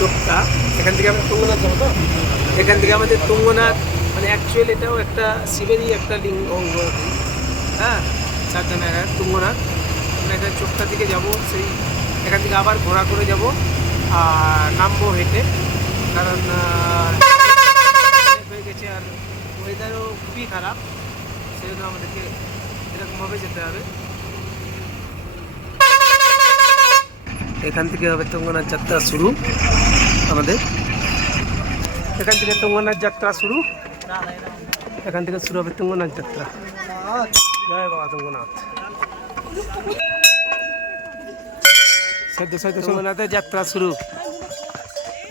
চোখটা। এখান থেকে আমরা তুঙ্গনাথ যাবো তো, এখান থেকে আমাদের তুঙ্গনাথ মানে অ্যাকচুয়ালি এটাও একটা শিবেরই একটা লিঙ্গ অঙ্গ, হ্যাঁ, সাতজনের তুঙ্গনাথ। আমরা এখানে চোখটা দিকে যাব, সেই এখান থেকে আবার ঘোরা করে যাব আর নামবো হেঁটে, কারণ হয়ে গেছে আর ওয়েদারও খুবই খারাপ, সেই জন্য আমাদেরকে এরকমভাবে যেতে হবে। এখান থেকে হবে তুঙ্গনাথ যাত্রা শুরু আমাদের, এখান থেকে তুঙ্গনাথ যাত্রা শুরু, এখান থেকে শুরু হবে তুঙ্গনাথ যাত্রা। জয় বাবা তুঙ্গনাথ। সদ্য সদ্য তুঙ্গনাথের যাত্রা শুরু।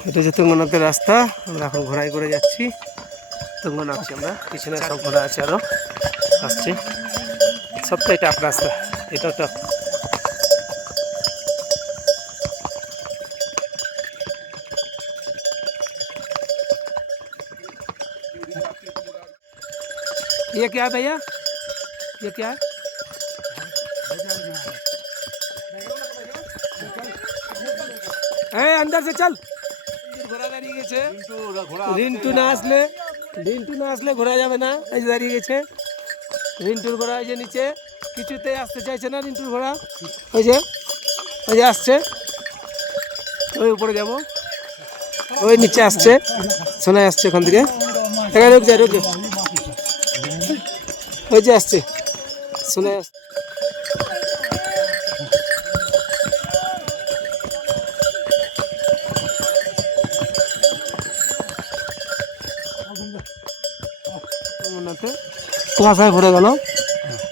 এটা হচ্ছে তুঙ্গনাথের রাস্তা, আমরা এখন ঘোড়ায় করে যাচ্ছি তুঙ্গনাথ। আমরা পিছনে সব ঘোড়া আছে, আরো আসছে, সবটাই টাফ রাস্তা, এটাও টাফ। ये क्या है भैया, ये क्या है? अंदर से चल। ঘোড়া দাঁড়িয়ে গেছে, রিন্টু না আসলে ঘোরা যাবে না, এই যে দাঁড়িয়ে গেছে রিন্টুর ঘোড়া। এই যে নিচে কিছুতে আসতে চাইছে না রিন্টুর ঘোড়া, ওই যে আসছে, ওই উপরে যাব, ওই নিচে আসছে, শোনায় আসছে ওখান থেকে, এখানে রুক যায়, রুক, ওই যে আসছে, শুনে আসছে। কুয়াশায় ভরে গেল,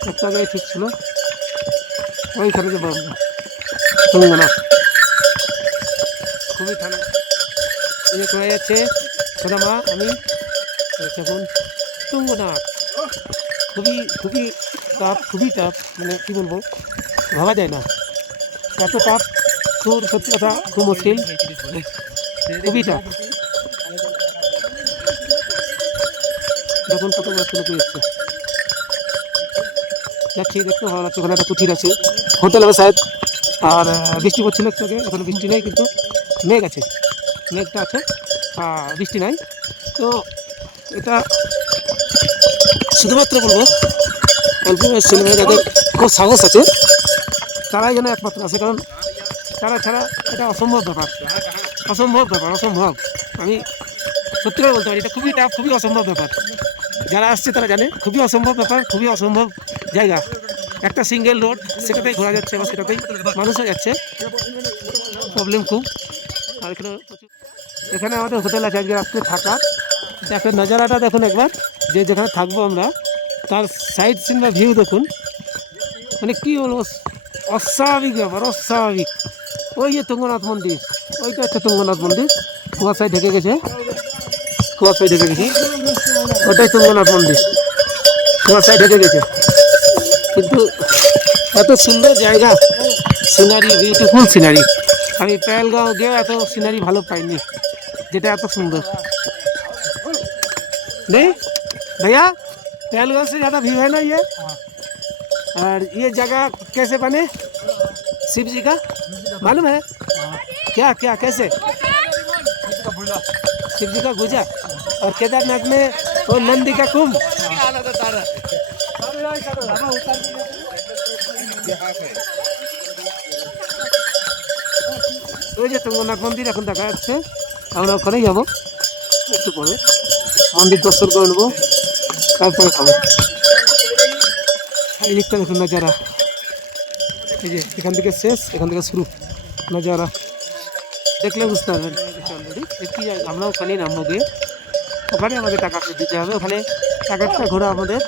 একটা গায়ে ঠিক ছিল, ওইখানে যে তুঙ্গনাথ, খুবই ঠান্ডা করে যাচ্ছে। সোনা মা, আমি এখন তুঙ্গনাথ, খুবই টাফ, মানে কী বলবো, ভাবা যায় না এত টাফ, খুব সত্যি কথা, খুব মুশকিল, খুবই টাফ। দেখুন কত মুশকিল এসছে, যাচ্ছি, দেখতে ভালো লাগছে। ওখানে একটা কুঠির আছে, হোটেল হবে শায়দ, আর বৃষ্টি পড়ছিল একটু আগে, এখন বৃষ্টি নেই, কিন্তু মেঘ আছে, মেঘটা আছে, বৃষ্টি নাই। তো এটা শুধুমাত্র বলবো অল্প ছেলেমেয়ে যাদের খুব সাহস আছে তারাই যেন একমাত্র আছে, কারণ তারা ছাড়া এটা অসম্ভব ব্যাপার। আমি সত্যি করে বলতে পারি, এটা খুবই টাফ, খুবই অসম্ভব ব্যাপার। যারা আসছে তারা জানে, খুবই অসম্ভব ব্যাপার, খুবই অসম্ভব জায়গা। একটা সিঙ্গেল রোড, সেটাতেই ঘোরা যাচ্ছে বা সেটাতেই মানুষও যাচ্ছে, প্রবলেম খুব। আর এখানে আমাদের হোটেল আছে আজকে রাত্রে থাকা। দেখেন নজারাটা দেখুন একবার, যেখানে থাকবো আমরা, তার সাইড সিন বা ভিউ দেখুন, মানে কী বলবো, অস্বাভাবিক ব্যাপার, অস্বাভাবিক। ওই যে তুঙ্গনাথ মন্দির, ওইটা হচ্ছে তুঙ্গনাথ মন্দির, কুয়াশায় ঢেকে গেছে, ওটাই তুঙ্গনাথ মন্দির, কুয়াশায় ঢেকে গেছে। কিন্তু এত সুন্দর জায়গা, সিনারি, বিউটিফুল সিনারি। আমি পেহেলগাঁও গিয়ে এত সিনারি ভালো পাইনি, যেটা এত সুন্দর। नहीं भैया, पहलगांव से ज़्यादा व्यू है ना ये। और ये जगह कैसे बने, शिव जी का मालूम है क्या, कैसे? शिव जी का गुजा, और केदारनाथ में वो नंदी का कुंभ। ওই যে তুঙ্গনাথ মন্দির এখন দেখা যাচ্ছে, আমরা ওখানেই যাবো একটু পরে, মন্দির দর্শন করে নেবো, তারপরে খাবো। এই দিকটা দেখুন নজারা, এই যে এখান থেকে শেষ, এখান থেকে শুরু নজারা, দেখলে বুঝতে পারবেন। একটি আমরা ওখানেই নামবো গিয়ে, ওখানে আমাদের টাকা দিতে হবে। ওখানে এক একটা ঘোড়া আমাদের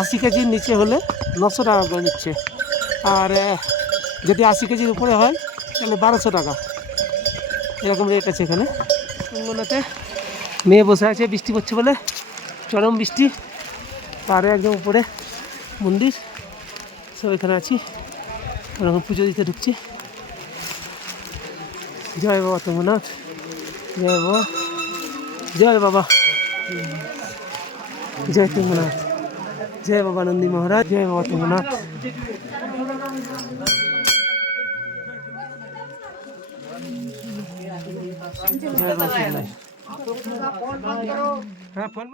80 কেজির নিচে হলে 900 টাকা করে নিচ্ছে, আর যদি 80 কেজির উপরে হয় তাহলে 1200 টাকা, এরকম রেট আছে এখানে। তুঙ্গনাথে মেয়ে বসে আছে, বৃষ্টি পড়ছে বলে, চরম বৃষ্টি, পাহাড়ে একদম উপরে মন্দির, সব এখানে আছি, ওরকম পুজো দিতে ঢুকছি। জয় বাবা তুঙ্গনাথ, জয় বাবা, জয় তুঙ্গনাথ, जय बाबा नंदी महाराज, जय बाबा तुंगनाथ। জয় রসগোল্লা। হ্যাঁ ফোন